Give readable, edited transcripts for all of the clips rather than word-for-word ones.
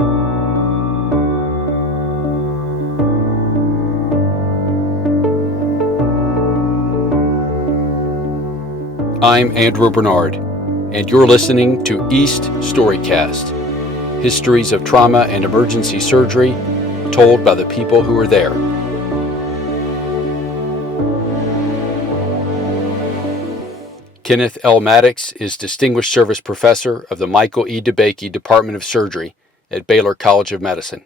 I'm Andrew Bernard, and you're listening to East StoryCast, histories of trauma and emergency surgery told by the people who are there. Kenneth L. Mattox is Distinguished Service Professor of the Michael E. DeBakey Department of Surgery at Baylor College of Medicine,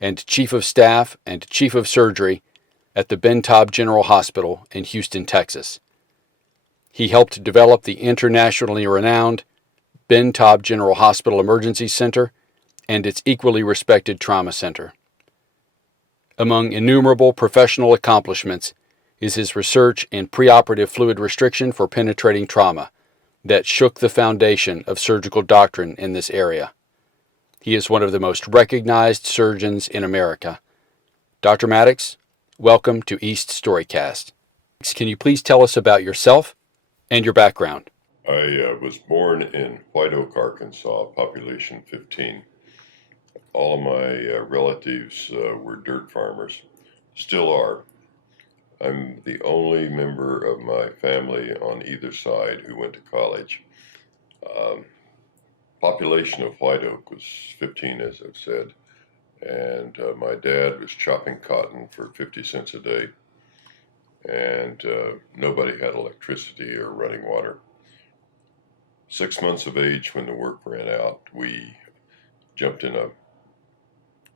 and Chief of Staff and Chief of Surgery at the Ben Taub General Hospital in Houston, Texas. He helped develop the internationally renowned Ben Taub General Hospital Emergency Center and its equally respected Trauma Center. Among innumerable professional accomplishments is his research in preoperative fluid restriction for penetrating trauma that shook the foundation of surgical doctrine in this area. He is one of the most recognized surgeons in America. Dr. Mattox, welcome to East StoryCast. Can you please tell us about yourself and your background? I was born in White Oak, Arkansas, population 15. All of my relatives were dirt farmers, still are. I'm the only member of my family on either side who went to college. Population of White Oak was 15, as I've said, and my dad was chopping cotton for 50 cents a day, and nobody had electricity or running water. 6 months of age, when the work ran out, we jumped in a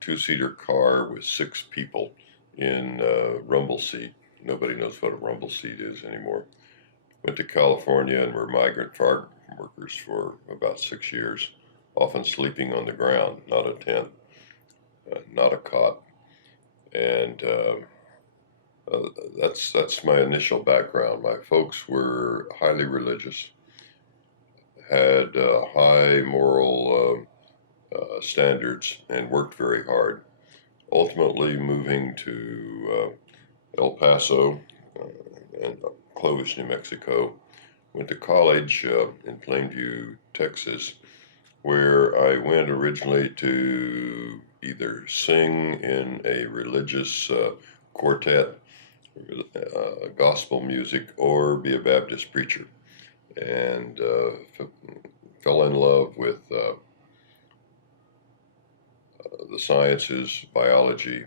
two-seater car with 6 people in a rumble seat. Nobody knows what a rumble seat is anymore. Went to California and were migrant farm workers for about 6 years, often sleeping on the ground, not a tent, not a cot. And that's my initial background. My folks were highly religious, had high moral standards, and worked very hard. Ultimately moving to El Paso and Clovis, New Mexico. Went to college in Plainview, Texas, where I went originally to either sing in a religious quartet, gospel music, or be a Baptist preacher. And fell in love with the sciences, biology,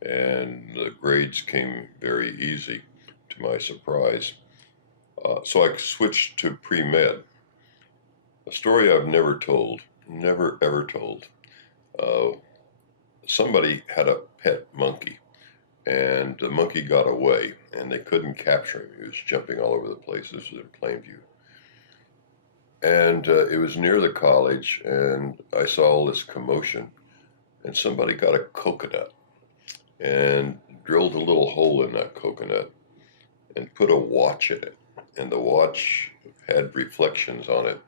and the grades came very easy to my surprise. So I switched to pre-med. A story I've never told, never ever told. Somebody had a pet monkey, and the monkey got away, and they couldn't capture him. He was jumping all over the place. This was in Plainview. And it was near the college, and I saw all this commotion, and somebody got a coconut and drilled a little hole in that coconut and put a watch in it. And the watch had reflections on it.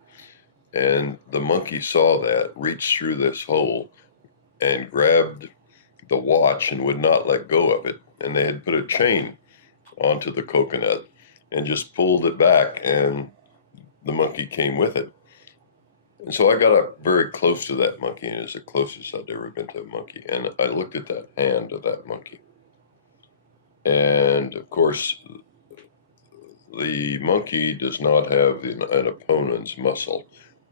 And the monkey saw that, reached through this hole and grabbed the watch and would not let go of it. And they had put a chain onto the coconut and just pulled it back, and the monkey came with it. And so I got up very close to that monkey, and it's the closest I'd ever been to a monkey. And I looked at that hand of that monkey. And of course, the monkey does not have an opponent's muscle.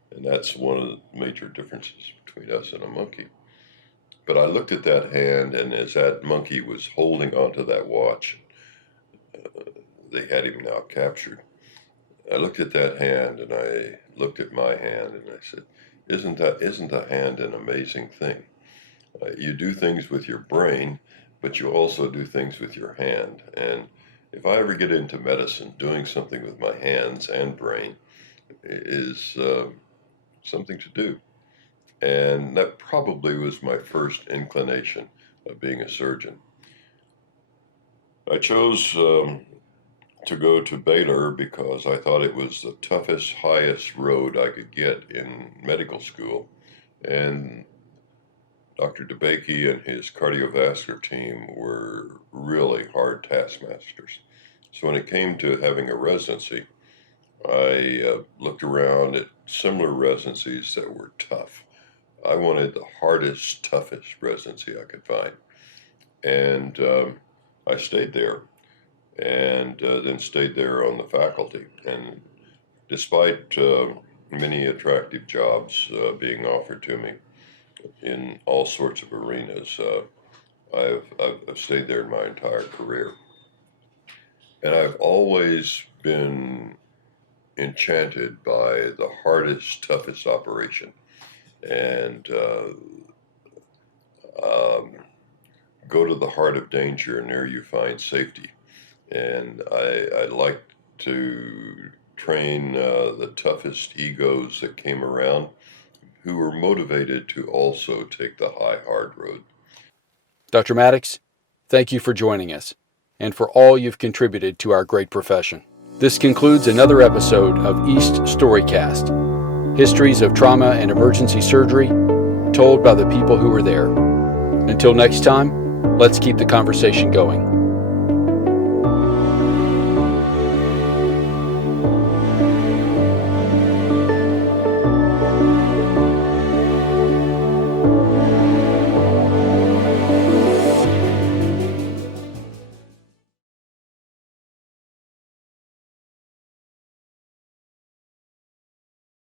And that's one of the major differences between us and a monkey. But I looked at that hand, and as that monkey was holding onto that watch, they had him now captured. I looked at that hand, and I looked at my hand, and I said, isn't a hand an amazing thing? You do things with your brain, but you also do things with your hand. And if I ever get into medicine, doing something with my hands and brain is something to do. And that probably was my first inclination of being a surgeon. I chose to go to Baylor because I thought it was the toughest, highest road I could get in medical school. And Dr. DeBakey and his cardiovascular team were really hard taskmasters. So when it came to having a residency, I looked around at similar residencies that were tough. I wanted the hardest, toughest residency I could find. And I stayed there and then stayed there on the faculty. And despite many attractive jobs being offered to me in all sorts of arenas, I've stayed there my entire career. And I've always been enchanted by the hardest, toughest operation. And go to the heart of danger, and there you find safety. And I like to train the toughest egos that came around who were motivated to also take the high, hard road. Dr. Mattox, thank you for joining us and for all you've contributed to our great profession. This concludes another episode of East StoryCast, histories of trauma and emergency surgery told by the people who were there. Until next time, let's keep the conversation going.